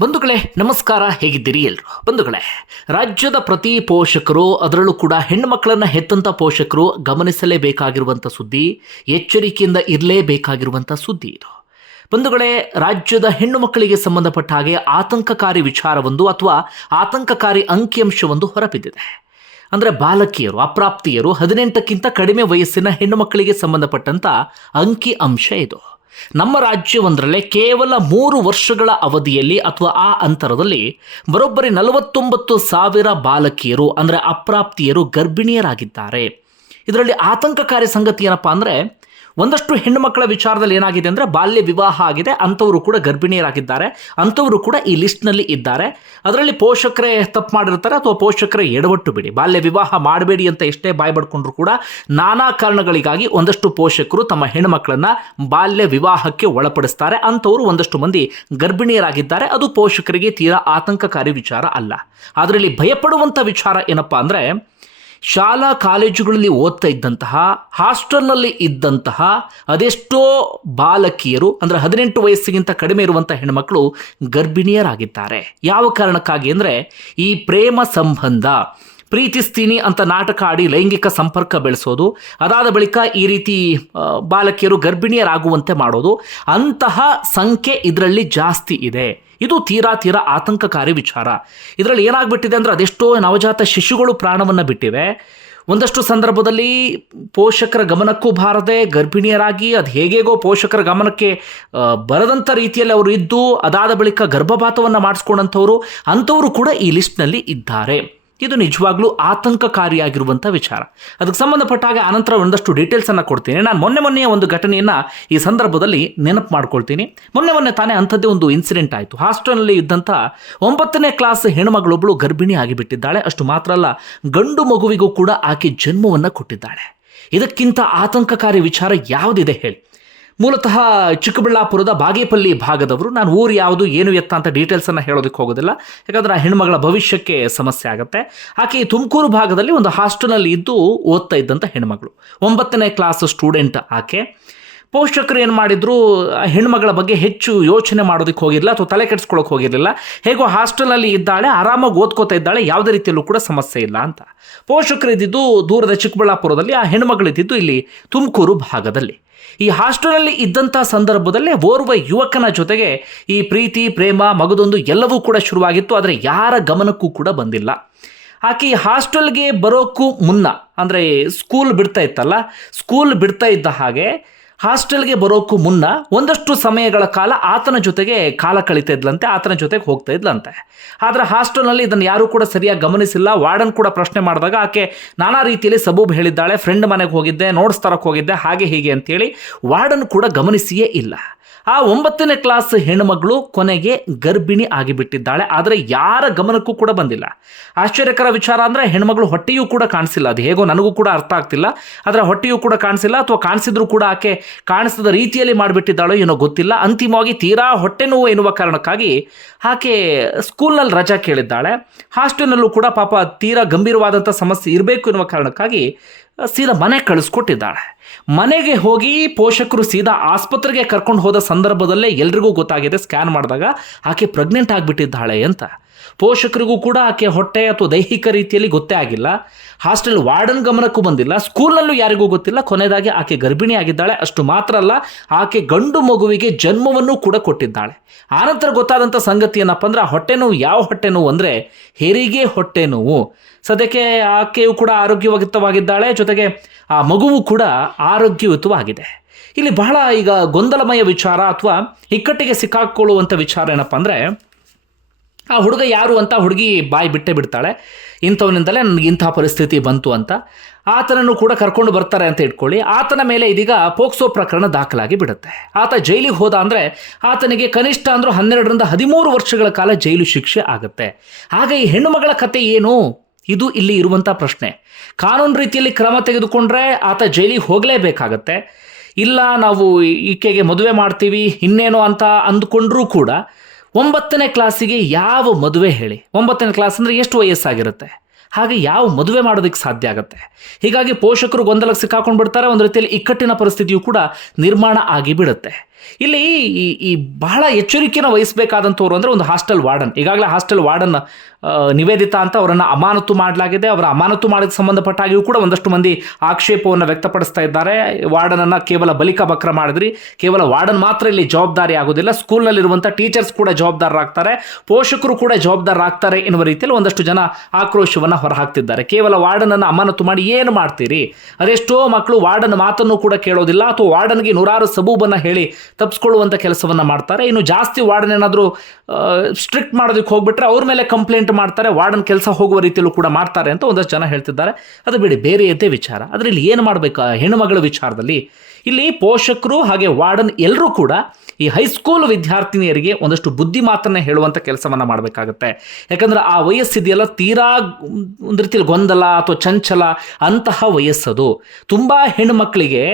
ಬಂಧುಗಳೇ, ನಮಸ್ಕಾರ. ಹೇಗಿದ್ದೀರಿ ಎಲ್ರು? ಬಂಧುಗಳೇ, ರಾಜ್ಯದ ಪ್ರತಿ ಪೋಷಕರು, ಅದರಲ್ಲೂ ಕೂಡ ಹೆಣ್ಣು ಹೆತ್ತಂಥ ಪೋಷಕರು ಗಮನಿಸಲೇಬೇಕಾಗಿರುವಂಥ ಸುದ್ದಿ, ಎಚ್ಚರಿಕೆಯಿಂದ ಇರಲೇಬೇಕಾಗಿರುವಂಥ ಸುದ್ದಿ ಇದು. ಬಂಧುಗಳೇ, ರಾಜ್ಯದ ಹೆಣ್ಣು ಮಕ್ಕಳಿಗೆ ಸಂಬಂಧಪಟ್ಟ ಹಾಗೆ ಆತಂಕಕಾರಿ ವಿಚಾರವೊಂದು ಅಥವಾ ಆತಂಕಕಾರಿ ಅಂಕಿಅಂಶವೊಂದು ಹೊರಬಿದ್ದಿದೆ. ಅಂದರೆ ಬಾಲಕಿಯರು, ಅಪ್ರಾಪ್ತಿಯರು ಹದಿನೆಂಟಕ್ಕಿಂತ ಕಡಿಮೆ ವಯಸ್ಸಿನ ಹೆಣ್ಣು ಮಕ್ಕಳಿಗೆ ಸಂಬಂಧಪಟ್ಟಂಥ ಅಂಕಿ ಅಂಶ ಇದು. ನಮ್ಮ ರಾಜ್ಯವೊಂದರಲ್ಲೇ ಕೇವಲ ಮೂರು ವರ್ಷಗಳ ಅವಧಿಯಲ್ಲಿ ಅಥವಾ ಆ ಅಂತರದಲ್ಲಿ ಬರೋಬ್ಬರಿ ನಲವತ್ತೊಂಬತ್ತು ಸಾವಿರ ಬಾಲಕಿಯರು, ಅಂದರೆ ಅಪ್ರಾಪ್ತಿಯರು ಗರ್ಭಿಣಿಯರಾಗಿದ್ದಾರೆ. ಇದರಲ್ಲಿ ಆತಂಕಕಾರಿ ಸಂಗತಿ ಏನಪ್ಪಾ ಅಂದರೆ ಒಂದಷ್ಟು ಹೆಣ್ಣು ಮಕ್ಕಳ ವಿಚಾರದಲ್ಲಿ ಏನಾಗಿದೆ ಅಂದರೆ ಬಾಲ್ಯ ವಿವಾಹ ಆಗಿದೆ. ಅಂಥವರು ಕೂಡ ಗರ್ಭಿಣಿಯರಾಗಿದ್ದಾರೆ. ಅಂಥವರು ಕೂಡ ಈ ಲಿಸ್ಟ್ನಲ್ಲಿ ಇದ್ದಾರೆ. ಅದರಲ್ಲಿ ಪೋಷಕರೇ ತಪ್ಪು ಮಾಡಿರ್ತಾರೆ ಅಥವಾ ಪೋಷಕರೇ ಎಡವಟ್ಟು ಬಿಡಿ. ಬಾಲ್ಯ ವಿವಾಹ ಮಾಡಬೇಡಿ ಅಂತ ಎಷ್ಟೇ ಬಾಯ್ ಬಡ್ಕೊಂಡ್ರು ಕೂಡ ನಾನಾ ಕಾರಣಗಳಿಗಾಗಿ ಒಂದಷ್ಟು ಪೋಷಕರು ತಮ್ಮ ಹೆಣ್ಣುಮಕ್ಕಳನ್ನ ಬಾಲ್ಯ ವಿವಾಹಕ್ಕೆ ಒಳಪಡಿಸ್ತಾರೆ. ಅಂಥವರು ಒಂದಷ್ಟು ಮಂದಿ ಗರ್ಭಿಣಿಯರಾಗಿದ್ದಾರೆ. ಅದು ಪೋಷಕರಿಗೆ ತೀರಾ ಆತಂಕಕಾರಿ ವಿಚಾರ ಅಲ್ಲ. ಅದರಲ್ಲಿ ಭಯಪಡುವಂಥ ವಿಚಾರ ಏನಪ್ಪಾ ಅಂದರೆ ಶಾಲಾ ಕಾಲೇಜುಗಳಲ್ಲಿ ಓದ್ತಾ ಇದ್ದಂತಹ, ಹಾಸ್ಟೆಲ್ನಲ್ಲಿ ಇದ್ದಂತಹ ಅದೆಷ್ಟೋ ಬಾಲಕಿಯರು, ಅಂದರೆ ಹದಿನೆಂಟು ವಯಸ್ಸಿಗಿಂತ ಕಡಿಮೆ ಇರುವಂಥ ಹೆಣ್ಮಕ್ಳು ಗರ್ಭಿಣಿಯರಾಗಿದ್ದಾರೆ. ಯಾವ ಕಾರಣಕ್ಕಾಗಿ ಅಂದರೆ, ಈ ಪ್ರೇಮ ಸಂಬಂಧ, ಪ್ರೀತಿಸ್ತೀನಿ ಅಂತ ನಾಟಕ ಆಡಿ ಲೈಂಗಿಕ ಸಂಪರ್ಕ ಬೆಳೆಸೋದು, ಅದಾದ ಬಳಿಕ ಈ ರೀತಿ ಬಾಲಕಿಯರು ಗರ್ಭಿಣಿಯರಾಗುವಂತೆ ಮಾಡೋದು, ಅಂತಹ ಸಂಖ್ಯೆ ಇದರಲ್ಲಿ ಜಾಸ್ತಿ ಇದೆ. ಇದು ತೀರಾ ತೀರಾ ಆತಂಕಕಾರಿ ವಿಚಾರ. ಇದರಲ್ಲಿ ಏನಾಗ್ಬಿಟ್ಟಿದೆ ಅಂದರೆ ಅದೆಷ್ಟೋ ನವಜಾತ ಶಿಶುಗಳು ಪ್ರಾಣವನ್ನು ಬಿಟ್ಟಿವೆ. ಒಂದಷ್ಟು ಸಂದರ್ಭದಲ್ಲಿ ಪೋಷಕರ ಗಮನಕ್ಕೂ ಬಾರದೆ ಗರ್ಭಿಣಿಯರಾಗಿ ಅದು ಹೇಗೇಗೋ ಪೋಷಕರ ಗಮನಕ್ಕೆ ಬರದಂಥ ರೀತಿಯಲ್ಲಿ ಅವರು ಇದ್ದು ಅದಾದ ಬಳಿಕ ಗರ್ಭಪಾತವನ್ನು ಮಾಡಿಸ್ಕೊಂಡಂಥವ್ರು, ಅಂಥವರು ಕೂಡ ಈ ಲಿಸ್ಟ್ನಲ್ಲಿ ಇದ್ದಾರೆ. ಇದು ನಿಜವಾಗ್ಲೂ ಆತಂಕಕಾರಿಯಾಗಿರುವಂಥ ವಿಚಾರ. ಅದಕ್ಕೆ ಸಂಬಂಧಪಟ್ಟ ಹಾಗೆ ಅನಂತರ ಒಂದಷ್ಟು ಡೀಟೇಲ್ಸನ್ನು ಕೊಡ್ತೀನಿ. ನಾನು ಮೊನ್ನೆ ಮೊನ್ನೆಯ ಒಂದು ಘಟನೆಯನ್ನು ಈ ಸಂದರ್ಭದಲ್ಲಿ ನೆನಪು ಮಾಡ್ಕೊಳ್ತೀನಿ. ಮೊನ್ನೆ ಮೊನ್ನೆ ತಾನೇ ಅಂಥದ್ದೇ ಒಂದು ಇನ್ಸಿಡೆಂಟ್ ಆಯಿತು. ಹಾಸ್ಟೆಲ್ನಲ್ಲಿ ಇದ್ದಂಥ ಒಂಬತ್ತನೇ ಕ್ಲಾಸ್ ಹೆಣ್ಮಗಳೊಬ್ಬಳು ಗರ್ಭಿಣಿ ಆಗಿಬಿಟ್ಟಿದ್ದಾಳೆ. ಅಷ್ಟು ಮಾತ್ರ ಅಲ್ಲ, ಗಂಡು ಮಗುವಿಗೂ ಕೂಡ ಆಕೆ ಜನ್ಮವನ್ನು ಕೊಟ್ಟಿದ್ದಾಳೆ. ಇದಕ್ಕಿಂತ ಆತಂಕಕಾರಿ ವಿಚಾರ ಯಾವುದಿದೆ ಹೇಳಿ. ಮೂಲತಃ ಚಿಕ್ಕಬಳ್ಳಾಪುರದ ಬಾಗೇಪಲ್ಲಿ ಭಾಗದವರು. ನಾನು ಊರು ಯಾವುದು, ಏನು ಎತ್ತ ಅಂತ ಡೀಟೇಲ್ಸನ್ನು ಹೇಳೋದಕ್ಕೆ ಹೋಗೋದಿಲ್ಲ. ಯಾಕಂದರೆ ಆ ಹೆಣ್ಮಗಳ ಭವಿಷ್ಯಕ್ಕೆ ಸಮಸ್ಯೆ ಆಗುತ್ತೆ. ಆಕೆ ತುಮಕೂರು ಭಾಗದಲ್ಲಿ ಒಂದು ಹಾಸ್ಟೆಲಲ್ಲಿ ಇದ್ದು ಓದ್ತಾ ಇದ್ದಂಥ ಹೆಣ್ಮಗಳು. ಒಂಬತ್ತನೇ ಕ್ಲಾಸ್ ಸ್ಟೂಡೆಂಟ್ ಆಕೆ. ಪೋಷಕರು ಏನು ಮಾಡಿದ್ರು, ಹೆಣ್ಮಗಳ ಬಗ್ಗೆ ಹೆಚ್ಚು ಯೋಚನೆ ಮಾಡೋದಕ್ಕೆ ಹೋಗಿರಲಿಲ್ಲ ಅಥವಾ ತಲೆ ಕೆಡಿಸ್ಕೊಳ್ಳೋಕೆ ಹೋಗಿರಲಿಲ್ಲ. ಹೇಗೋ ಹಾಸ್ಟೆಲ್ನಲ್ಲಿ ಇದ್ದಾಳೆ, ಆರಾಮಾಗಿ ಓದ್ಕೋತಾ ಇದ್ದಾಳೆ, ಯಾವುದೇ ರೀತಿಯಲ್ಲೂ ಕೂಡ ಸಮಸ್ಯೆ ಇಲ್ಲ ಅಂತ. ಪೋಷಕರು ಇದ್ದಿದ್ದು ದೂರದ ಚಿಕ್ಕಬಳ್ಳಾಪುರದಲ್ಲಿ, ಆ ಹೆಣ್ಮಗಳಿದ್ದಿದ್ದು ಇಲ್ಲಿ ತುಮಕೂರು ಭಾಗದಲ್ಲಿ. ಈ ಹಾಸ್ಟೆಲಲ್ಲಿ ಇದ್ದಂಥ ಸಂದರ್ಭದಲ್ಲೇ ಓರ್ವ ಯುವಕನ ಜೊತೆಗೆ ಈ ಪ್ರೀತಿ, ಪ್ರೇಮ, ಮಗದೊಂದು ಎಲ್ಲವೂ ಕೂಡ ಶುರುವಾಗಿತ್ತು, ಆದರೆ ಯಾರ ಗಮನಕ್ಕೂ ಕೂಡ ಬಂದಿಲ್ಲ. ಆಕೆ ಹಾಸ್ಟೆಲ್ಗೆ ಬರೋಕ್ಕೂ ಮುನ್ನ, ಅಂದರೆ ಸ್ಕೂಲ್ ಬಿಡ್ತಾ ಇತ್ತಲ್ಲ ಸ್ಕೂಲ್ ಬಿಡ್ತಾ ಇದ್ದ ಹಾಗೆ ಹಾಸ್ಟೆಲ್ಗೆ ಬರೋಕ್ಕೂ ಮುನ್ನ ಒಂದಷ್ಟು ಸಮಯಗಳ ಕಾಲ ಆತನ ಜೊತೆಗೆ ಕಾಲ ಕಳೀತಾ ಇದ್ಲಂತೆ ಆತನ ಜೊತೆಗೆ ಹೋಗ್ತಾ ಇದ್ಲಂತೆ. ಆದರೆ ಹಾಸ್ಟೆಲ್ನಲ್ಲಿ ಇದನ್ನು ಯಾರೂ ಕೂಡ ಸರಿಯಾಗಿ ಗಮನಿಸಿಲ್ಲ. ವಾರ್ಡನ್ ಕೂಡ ಪ್ರಶ್ನೆ ಮಾಡಿದಾಗ ಆಕೆ ನಾನಾ ರೀತಿಯಲ್ಲಿ ಸಬೂಬ್ ಹೇಳಿದ್ದಾಳೆ, ಫ್ರೆಂಡ್ ಮನೆಗೆ ಹೋಗಿದ್ದೆ ನೋಟ್ಸ್ ತರಕ್ಕೆ ಹೋಗಿದ್ದೆ, ಹಾಗೆ ಹೀಗೆ ಅಂತೇಳಿ ವಾರ್ಡನ್ ಕೂಡ ಗಮನಿಸಿಯೇ ಇಲ್ಲ. ಆ ಒಂಬತ್ತನೇ ಕ್ಲಾಸ್ ಹೆಣ್ಮಗಳು ಕೊನೆಗೆ ಗರ್ಭಿಣಿ ಆಗಿಬಿಟ್ಟಿದ್ದಾಳೆ. ಆದರೆ ಯಾರ ಗಮನಕ್ಕೂ ಕೂಡ ಬಂದಿಲ್ಲ. ಆಶ್ಚರ್ಯಕರ ವಿಚಾರ ಅಂದರೆ ಹೆಣ್ಮಗಳು ಹೊಟ್ಟೆಯೂ ಕೂಡ ಕಾಣಿಸಿಲ್ಲ. ಅದು ಹೇಗೋ ನನಗೂ ಕೂಡ ಅರ್ಥ ಆಗ್ತಿಲ್ಲ. ಆದರೆ ಹೊಟ್ಟೆಯೂ ಕೂಡ ಕಾಣಿಸಿಲ್ಲ ಅಥವಾ ಕಾಣಿಸಿದ್ರೂ ಕೂಡ ಆಕೆ ಕಾಣಿಸಿದ ರೀತಿಯಲ್ಲಿ ಮಾಡಿಬಿಟ್ಟಿದ್ದಾಳೋ ಏನೋ ಗೊತ್ತಿಲ್ಲ. ಅಂತಿಮವಾಗಿ ತೀರಾ ಹೊಟ್ಟೆ ನೋವು ಎನ್ನುವ ಕಾರಣಕ್ಕಾಗಿ ಆಕೆ ಸ್ಕೂಲ್ನಲ್ಲಿ ರಜಾ ಕೇಳಿದ್ದಾಳೆ. ಹಾಸ್ಟೆಲ್ನಲ್ಲೂ ಕೂಡ ಪಾಪ ತೀರಾ ಗಂಭೀರವಾದಂಥ ಸಮಸ್ಯೆ ಇರಬೇಕು ಎನ್ನುವ ಕಾರಣಕ್ಕಾಗಿ ಸೀದಾ ಮನೆ ಕಳಿಸ್ಕೊಟ್ಟಿದ್ದಾಳೆ. ಮನೆಗೆ ಹೋಗಿ ಪೋಷಕರು ಸೀದಾ ಆಸ್ಪತ್ರೆಗೆ ಕರ್ಕೊಂಡು ಹೋದ ಸಂದರ್ಭದಲ್ಲೇ ಎಲ್ರಿಗೂ ಗೊತ್ತಾಗಿದೆ, ಸ್ಕ್ಯಾನ್ ಮಾಡಿದಾಗ ಆಕೆ ಪ್ರೆಗ್ನೆಂಟ್ ಆಗಿಬಿಟ್ಟಿದ್ದಾಳೆ ಅಂತ. ಪೋಷಕರಿಗೂ ಕೂಡ ಆಕೆ ಹೊಟ್ಟೆ ಅಥವಾ ದೈಹಿಕ ರೀತಿಯಲ್ಲಿ ಗೊತ್ತೇ ಆಗಿಲ್ಲ. ಹಾಸ್ಟೆಲ್ ವಾರ್ಡನ್ ಗಮನಕ್ಕೂ ಬಂದಿಲ್ಲ. ಸ್ಕೂಲ್ನಲ್ಲೂ ಯಾರಿಗೂ ಗೊತ್ತಿಲ್ಲ. ಕೊನೆಯದಾಗಿ ಆಕೆ ಗರ್ಭಿಣಿ ಆಗಿದ್ದಾಳೆ ಅಷ್ಟು ಮಾತ್ರ ಅಲ್ಲ, ಆಕೆ ಗಂಡು ಮಗುವಿಗೆ ಜನ್ಮವನ್ನು ಕೂಡ ಕೊಟ್ಟಿದ್ದಾಳೆ. ಆನಂತರ ಗೊತ್ತಾದಂಥ ಸಂಗತಿ ಏನಪ್ಪ ಅಂದ್ರೆ ಹೊಟ್ಟೆ ನೋವು ಯಾವ ಹೊಟ್ಟೆ ನೋವು ಅಂದರೆ, ಹೆರಿಗೆ ಹೊಟ್ಟೆ ನೋವು. ಸದ್ಯಕ್ಕೆ ಆಕೆಯು ಕೂಡ ಆರೋಗ್ಯಯುತವಾಗಿದ್ದಾಳೆ ಜೊತೆಗೆ ಆ ಮಗುವು ಕೂಡ ಆರೋಗ್ಯಯುತವಾಗಿದೆ. ಇಲ್ಲಿ ಬಹಳ ಈಗ ಗೊಂದಲಮಯ ವಿಚಾರ ಅಥವಾ ಇಕ್ಕಟ್ಟಿಗೆ ಸಿಕ್ಕಾಕೊಳ್ಳುವಂಥ ವಿಚಾರ ಏನಪ್ಪ ಅಂದರೆ ಆ ಹುಡುಗ ಯಾರು ಅಂತ ಹುಡುಗಿ ಬಾಯಿ ಬಿಟ್ಟೇ ಬಿಡ್ತಾಳೆ. ಇಂಥವನಿಂದಲೇ ನನಗೆ ಇಂತಹ ಪರಿಸ್ಥಿತಿ ಬಂತು ಅಂತ. ಆತನನ್ನು ಕೂಡ ಕರ್ಕೊಂಡು ಬರ್ತಾರೆ ಅಂತ ಇಟ್ಕೊಳ್ಳಿ. ಆತನ ಮೇಲೆ ಇದೀಗ ಪೋಕ್ಸೋ ಪ್ರಕರಣ ದಾಖಲಾಗಿ ಬಿಡುತ್ತೆ. ಆತ ಜೈಲಿಗೆ ಹೋದ ಅಂದರೆ ಆತನಿಗೆ ಕನಿಷ್ಠ ಅಂದರೂ ಹನ್ನೆರಡರಿಂದ ಹದಿಮೂರು ವರ್ಷಗಳ ಕಾಲ ಜೈಲು ಶಿಕ್ಷೆ ಆಗುತ್ತೆ. ಆಗ ಈ ಹೆಣ್ಣು ಮಗಳ ಕತೆ ಏನು? ಇದು ಇಲ್ಲಿ ಇರುವಂಥ ಪ್ರಶ್ನೆ. ಕಾನೂನು ರೀತಿಯಲ್ಲಿ ಕ್ರಮ ತೆಗೆದುಕೊಂಡ್ರೆ ಆತ ಜೈಲಿಗೆ ಹೋಗಲೇಬೇಕಾಗತ್ತೆ. ಇಲ್ಲ ನಾವು ಈಕೆಗೆ ಮದುವೆ ಮಾಡ್ತೀವಿ, ಇನ್ನೇನೋ ಅಂತ ಅಂದ್ಕೊಂಡ್ರೂ ಕೂಡ ಒಂಬತ್ತನೇ ಕ್ಲಾಸಿಗೆ ಯಾವ ಮದುವೆ ಹೇಳಿ. ಒಂಬತ್ತನೇ ಕ್ಲಾಸ್ ಅಂದರೆ ಎಷ್ಟು ವಯಸ್ಸಾಗಿರುತ್ತೆ? ಹಾಗೆ ಯಾವ ಮದುವೆ ಮಾಡೋದಕ್ಕೆ ಸಾಧ್ಯ ಆಗುತ್ತೆ? ಹೀಗಾಗಿ ಪೋಷಕರು ಗೊಂದಲಕ್ಕೆ ಸಿಕ್ಕಾಕೊಂಡು ಬಿಡ್ತಾರೆ, ಒಂದು ರೀತಿಯಲ್ಲಿ ಇಕ್ಕಟ್ಟಿನ ಪರಿಸ್ಥಿತಿಯು ಕೂಡ ನಿರ್ಮಾಣ ಆಗಿ ಬಿಡುತ್ತೆ ಇಲ್ಲಿ ಈ ಈ ಬಹಳ ಎಚ್ಚರಿಕೆನ ವಹಿಸಬೇಕಾದಂಥವ್ರು ಅಂದರೆ ಒಂದು ಹಾಸ್ಟೆಲ್ ವಾರ್ಡನ್. ಈಗಾಗಲೇ ಹಾಸ್ಟೆಲ್ ವಾರ್ಡನ್ ನಿವೇದಿತ ಅಂತ ಅವರನ್ನು ಅಮಾನತು ಮಾಡಲಾಗಿದೆ. ಅವರ ಅಮಾನತು ಮಾಡಿದ ಸಂಬಂಧಪಟ್ಟಾಗಿಯೂ ಕೂಡ ಒಂದಷ್ಟು ಮಂದಿ ಆಕ್ಷೇಪವನ್ನು ವ್ಯಕ್ತಪಡಿಸ್ತಾ ಇದ್ದಾರೆ. ವಾರ್ಡನನ್ನು ಕೇವಲ ಬಲಿಕ ಬಕ್ರ ಮಾಡಿದ್ರಿ. ಕೇವಲ ವಾರ್ಡನ್ ಮಾತ್ರ ಇಲ್ಲಿ ಜವಾಬ್ದಾರಿ ಆಗೋದಿಲ್ಲ. ಸ್ಕೂಲ್ನಲ್ಲಿರುವಂಥ ಟೀಚರ್ಸ್ ಕೂಡ ಜವಾಬ್ದಾರರಾಗ್ತಾರೆ. ಪೋಷಕರು ಕೂಡ ಜವಾಬ್ದಾರರಾಗ್ತಾರೆ ಎನ್ನುವ ರೀತಿಯಲ್ಲಿ ಒಂದಷ್ಟು ಜನ ಆಕ್ರೋಶವನ್ನು ಹೊರಹಾಕ್ತಿದ್ದಾರೆ. ಕೇವಲ ವಾರ್ಡನನ್ನು ಅಮಾನತು ಮಾಡಿ ಏನು ಮಾಡ್ತೀರಿ? ಅದೆಷ್ಟೋ ಮಕ್ಕಳು ವಾರ್ಡನ್ ಮಾತನ್ನು ಕೂಡ ಕೇಳೋದಿಲ್ಲ. ಅಥವಾ ವಾರ್ಡನ್ಗೆ ನೂರಾರು ಸಬೂಬನ್ನು ಹೇಳಿ ತಪ್ಪಿಸ್ಕೊಳ್ಳುವಂಥ ಕೆಲಸವನ್ನು ಮಾಡ್ತಾರೆ. ಇನ್ನು ಜಾಸ್ತಿ ವಾರ್ಡನ್ ಏನಾದರೂ ಸ್ಟ್ರಿಕ್ಟ್ ಮಾಡೋದಕ್ಕೆ ಹೋಗ್ಬಿಟ್ರೆ ಅವ್ರ ಮೇಲೆ ಕಂಪ್ಲೇಂಟ್ ಮಾಡ್ತಾರೆ, ವಾರ್ಡನ್ ಕೆಲಸ ಹೋಗುವ ರೀತಿಯಲ್ಲೂ ಕೂಡ ಮಾಡ್ತಾರೆ ಅಂತ ಒಂದಷ್ಟು ಜನ ಹೇಳ್ತಿದ್ದಾರೆ. ಅದು ಬಿಡಿ ಬೇರೆಯದ್ದೇ ವಿಚಾರ. ಆದರೆ ಇಲ್ಲಿ ಏನು ಮಾಡಬೇಕು? ಹೆಣ್ಣುಮಗಳ ವಿಚಾರದಲ್ಲಿ ಇಲ್ಲಿ ಪೋಷಕರು ಹಾಗೆ ವಾರ್ಡನ್ ಎಲ್ಲರೂ ಕೂಡ ಈ ಹೈಸ್ಕೂಲ್ ವಿದ್ಯಾರ್ಥಿನಿಯರಿಗೆ ಒಂದಷ್ಟು ಬುದ್ಧಿ ಮಾತನ್ನ ಹೇಳುವಂಥ ಕೆಲಸವನ್ನು ಮಾಡಬೇಕಾಗತ್ತೆ. ಯಾಕಂದರೆ ಆ ವಯಸ್ಸಿದೆಯಲ್ಲ ತೀರಾ ಒಂದು ರೀತಿಯಲ್ಲಿ ಗೊಂದಲ ಅಥವಾ ಚಂಚಲ ಅಂತಹ ವಯಸ್ಸದು. ತುಂಬ ಹೆಣ್ಣುಮಕ್ಕಳಿಗೆ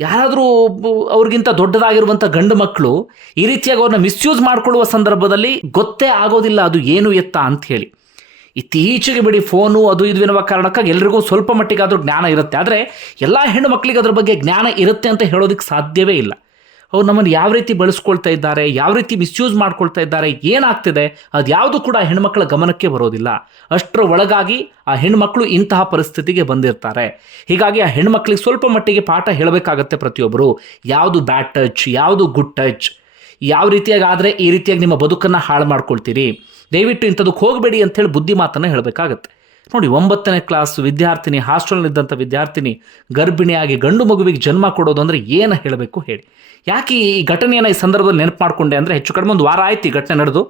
ಯಾರಾದರೂ ಅವ್ರಿಗಿಂತ ದೊಡ್ಡದಾಗಿರುವಂಥ ಗಂಡು ಮಕ್ಕಳು ಈ ರೀತಿಯಾಗಿ ಅವ್ರನ್ನ ಮಿಸ್ಯೂಸ್ ಮಾಡಿಕೊಳ್ಳುವ ಸಂದರ್ಭದಲ್ಲಿ ಗೊತ್ತೇ ಆಗೋದಿಲ್ಲ ಅದು ಏನು ಎತ್ತ ಹೇಳಿ. ಇತ್ತೀಚೆಗೆ ಬಿಡಿ ಫೋನು ಅದು ಇದು ಎನ್ನುವ ಕಾರಣಕ್ಕಾಗಿ ಎಲ್ರಿಗೂ ಸ್ವಲ್ಪ ಮಟ್ಟಿಗಾದರೂ ಜ್ಞಾನ ಇರುತ್ತೆ. ಆದರೆ ಎಲ್ಲ ಹೆಣ್ಣು ಮಕ್ಕಳಿಗೆ ಅದ್ರ ಬಗ್ಗೆ ಜ್ಞಾನ ಇರುತ್ತೆ ಅಂತ ಹೇಳೋದಕ್ಕೆ ಸಾಧ್ಯವೇ ಇಲ್ಲ. ಅವ್ರು ನಮ್ಮನ್ನು ಯಾವ ರೀತಿ ಬಳಸ್ಕೊಳ್ತಾ ಇದ್ದಾರೆ, ಯಾವ ರೀತಿ ಮಿಸ್ಯೂಸ್ ಮಾಡ್ಕೊಳ್ತಾ ಇದ್ದಾರೆ, ಏನಾಗ್ತಿದೆ, ಅದು ಯಾವುದು ಕೂಡ ಹೆಣ್ಮಕ್ಳ ಗಮನಕ್ಕೆ ಬರೋದಿಲ್ಲ. ಅಷ್ಟರ ಒಳಗಾಗಿ ಆ ಹೆಣ್ಮಕ್ಳು ಇಂತಹ ಪರಿಸ್ಥಿತಿಗೆ ಬಂದಿರ್ತಾರೆ. ಹೀಗಾಗಿ ಆ ಹೆಣ್ಮಕ್ಳಿಗೆ ಸ್ವಲ್ಪ ಮಟ್ಟಿಗೆ ಪಾಠ ಹೇಳಬೇಕಾಗತ್ತೆ ಪ್ರತಿಯೊಬ್ಬರು ಯಾವುದು ಬ್ಯಾಡ್ ಟಚ್ ಯಾವುದು ಗುಡ್ ಟಚ್ ಯಾವ ರೀತಿಯಾಗಿ ಆದರೆ ಈ ರೀತಿಯಾಗಿ ನಿಮ್ಮ ಬದುಕನ್ನು ಹಾಳು ಮಾಡ್ಕೊಳ್ತೀರಿ. ದಯವಿಟ್ಟು ಇಂಥದಕ್ಕೆ ಹೋಗಬೇಡಿ ಅಂತೇಳಿ ಬುದ್ಧಿ ಮಾತನ್ನು ಹೇಳಬೇಕಾಗತ್ತೆ. ನೋಡಿ, ಒಂಬತ್ತನೇ ಕ್ಲಾಸ್ ವಿದ್ಯಾರ್ಥಿನಿ, ಹಾಸ್ಟೆಲ್ನಲ್ಲಿದ್ದಂಥ ವಿದ್ಯಾರ್ಥಿನಿ ಗರ್ಭಿಣಿಯಾಗಿ ಗಂಡು ಮಗುವಿಗೆ ಜನ್ಮ ಕೊಡೋದು ಅಂದರೆ ಏನು ಹೇಳಬೇಕು ಹೇಳಿ. ಯಾಕೆ ಈ ಘಟನೆಯನ್ನು ಈ ಸಂದರ್ಭದಲ್ಲಿ ನೆನಪು ಮಾಡಿಕೊಂಡೆ ಅಂದರೆ ಹೆಚ್ಚು ಕಡಿಮೆ ಒಂದು ವಾರ ಆಯ್ತು ಈ ಘಟನೆ ನಡೆದು.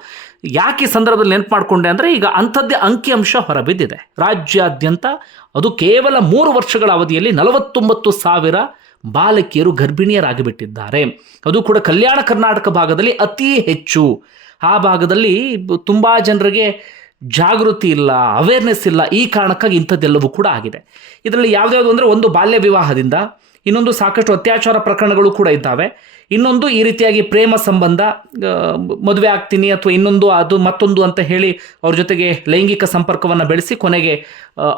ಯಾಕೆ ಈ ಸಂದರ್ಭದಲ್ಲಿ ನೆನಪು ಮಾಡಿಕೊಂಡೆ ಅಂದರೆ ಈಗ ಅಂಥದ್ದೇ ಅಂಕಿಅಂಶ ಹೊರಬಿದ್ದಿದೆ. ರಾಜ್ಯಾದ್ಯಂತ ಅದು ಕೇವಲ ಮೂರು ವರ್ಷಗಳ ಅವಧಿಯಲ್ಲಿ ನಲವತ್ತೊಂಬತ್ತು ಸಾವಿರ ಬಾಲಕಿಯರು ಗರ್ಭಿಣಿಯರಾಗಿಬಿಟ್ಟಿದ್ದಾರೆ. ಅದು ಕೂಡ ಕಲ್ಯಾಣ ಕರ್ನಾಟಕ ಭಾಗದಲ್ಲಿ ಅತಿ ಹೆಚ್ಚು. ಆ ಭಾಗದಲ್ಲಿ ತುಂಬ ಜನರಿಗೆ ಜಾಗೃತಿ ಇಲ್ಲ ಅವೇರ್ನೆಸ್ ಇಲ್ಲ, ಈ ಕಾರಣಕ್ಕಾಗಿ ಇಂಥದ್ದೆಲ್ಲವೂ ಕೂಡ ಆಗಿದೆ. ಇದರಲ್ಲಿ ಯಾವುದ್ಯಾವುದು ಅಂದರೆ ಒಂದು ಬಾಲ್ಯ ವಿವಾಹದಿಂದ ಇನ್ನೊಂದು ಸಾಕಷ್ಟು ಅತ್ಯಾಚಾರ ಪ್ರಕರಣಗಳು ಕೂಡ ಇದ್ದಾವೆ. ಇನ್ನೊಂದು ಈ ರೀತಿಯಾಗಿ ಪ್ರೇಮ ಸಂಬಂಧ ಮದುವೆ ಆಗ್ತೀನಿ ಅಥವಾ ಇನ್ನೊಂದು ಅದು ಮತ್ತೊಂದು ಅಂತ ಹೇಳಿ ಅವ್ರ ಜೊತೆಗೆ ಲೈಂಗಿಕ ಸಂಪರ್ಕವನ್ನು ಬೆಳೆಸಿ ಕೊನೆಗೆ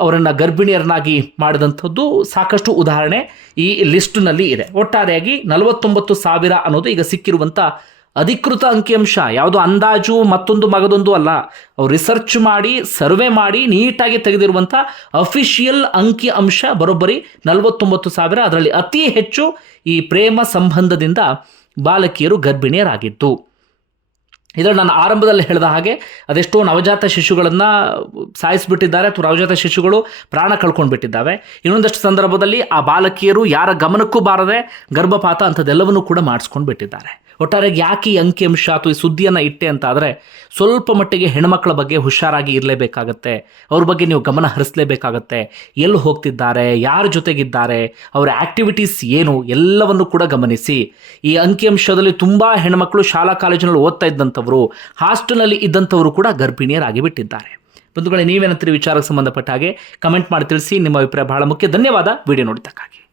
ಅವರನ್ನು ಗರ್ಭಿಣಿಯರನ್ನಾಗಿ ಮಾಡಿದಂಥದ್ದು ಸಾಕಷ್ಟು ಉದಾಹರಣೆ ಈ ಲಿಸ್ಟ್ನಲ್ಲಿ ಇದೆ. ಒಟ್ಟಾರೆಯಾಗಿ ನಲವತ್ತೊಂಬತ್ತು ಸಾವಿರ ಅನ್ನೋದು ಈಗ ಸಿಕ್ಕಿರುವಂಥ ಅಧಿಕೃತ ಅಂಕಿಅಂಶ, ಯಾವುದು ಅಂದಾಜು, ಮತ್ತೊಂದು ಮಗದೊಂದು ಅಲ್ಲ. ಅವ್ರು ರಿಸರ್ಚ್ ಮಾಡಿ ಸರ್ವೆ ಮಾಡಿ, ನೀಟಾಗಿ ತೆಗೆದಿರುವಂಥ ಅಫಿಷಿಯಲ್ ಅಂಕಿ ಅಂಶ ಬರೋಬ್ಬರಿ ನಲವತ್ತೊಂಬತ್ತು ಸಾವಿರ. ಅದರಲ್ಲಿ ಅತಿ ಹೆಚ್ಚು ಈ ಪ್ರೇಮ ಸಂಬಂಧದಿಂದ ಬಾಲಕಿಯರು ಗರ್ಭಿಣಿಯರಾಗಿದ್ದು. ಇದರಲ್ಲಿ ನಾನು ಆರಂಭದಲ್ಲಿ ಹೇಳಿದ ಹಾಗೆ ಅದೆಷ್ಟೋ ನವಜಾತ ಶಿಶುಗಳನ್ನು ಸಾಯಿಸಿಬಿಟ್ಟಿದ್ದಾರೆ ಅಥವಾ ನವಜಾತ ಶಿಶುಗಳು ಪ್ರಾಣ ಕಳ್ಕೊಂಡು ಬಿಟ್ಟಿದ್ದಾವೆ ಇನ್ನೊಂದಷ್ಟು ಸಂದರ್ಭದಲ್ಲಿ ಆ ಬಾಲಕಿಯರು ಯಾರ ಗಮನಕ್ಕೂ ಬಾರದೆ ಗರ್ಭಪಾತ ಅಂಥದ್ದೆಲ್ಲವನ್ನೂ ಕೂಡ ಮಾಡಿಸ್ಕೊಂಡು ಬಿಟ್ಟಿದ್ದಾರೆ ಒಟ್ಟಾರೆಯಾಗಿ ಯಾಕೆ ಈ ಅಂಕಿಅಂಶ ಅಥವಾ ಈ ಸುದ್ದಿಯನ್ನು ಇಟ್ಟೆ ಅಂತ ಆದರೆ ಸ್ವಲ್ಪ ಮಟ್ಟಿಗೆ ಹೆಣ್ಮಕ್ಳ ಬಗ್ಗೆ ಹುಷಾರಾಗಿ ಇರಲೇಬೇಕಾಗತ್ತೆ. ಅವ್ರ ಬಗ್ಗೆ ನೀವು ಗಮನ ಹರಿಸಲೇಬೇಕಾಗತ್ತೆ. ಎಲ್ಲಿ ಹೋಗ್ತಿದ್ದಾರೆ? ಯಾರ ಜೊತೆಗಿದ್ದಾರೆ? ಅವರ ಆ್ಯಕ್ಟಿವಿಟೀಸ್ ಏನು? ಎಲ್ಲವನ್ನು ಕೂಡ ಗಮನಿಸಿ. ಈ ಅಂಕಿಅಂಶದಲ್ಲಿ ತುಂಬ ಹೆಣ್ಮಕ್ಳು ಶಾಲಾ ಕಾಲೇಜಿನಲ್ಲಿ ಓದ್ತಾ ಇದ್ದಂಥವರು, ಹಾಸ್ಟೆಲ್ನಲ್ಲಿ ಇದ್ದಂಥವರು ಕೂಡ ಗರ್ಭಿಣಿಯರಾಗಿ ಬಿಟ್ಟಿದ್ದಾರೆ. ಬಂಧುಗಳೇ, ನೀವೇನಂತೀರಿ ವಿಚಾರಕ್ಕೆ ಸಂಬಂಧಪಟ್ಟ ಹಾಗೆ? ಕಮೆಂಟ್ ಮಾಡಿ ತಿಳಿಸಿ. ನಿಮ್ಮ ಅಭಿಪ್ರಾಯ ಬಹಳ ಮುಖ್ಯ. ಧನ್ಯವಾದ. ವಿಡಿಯೋ ನೋಡಿದ್ದಕ್ಕಾಗಿ.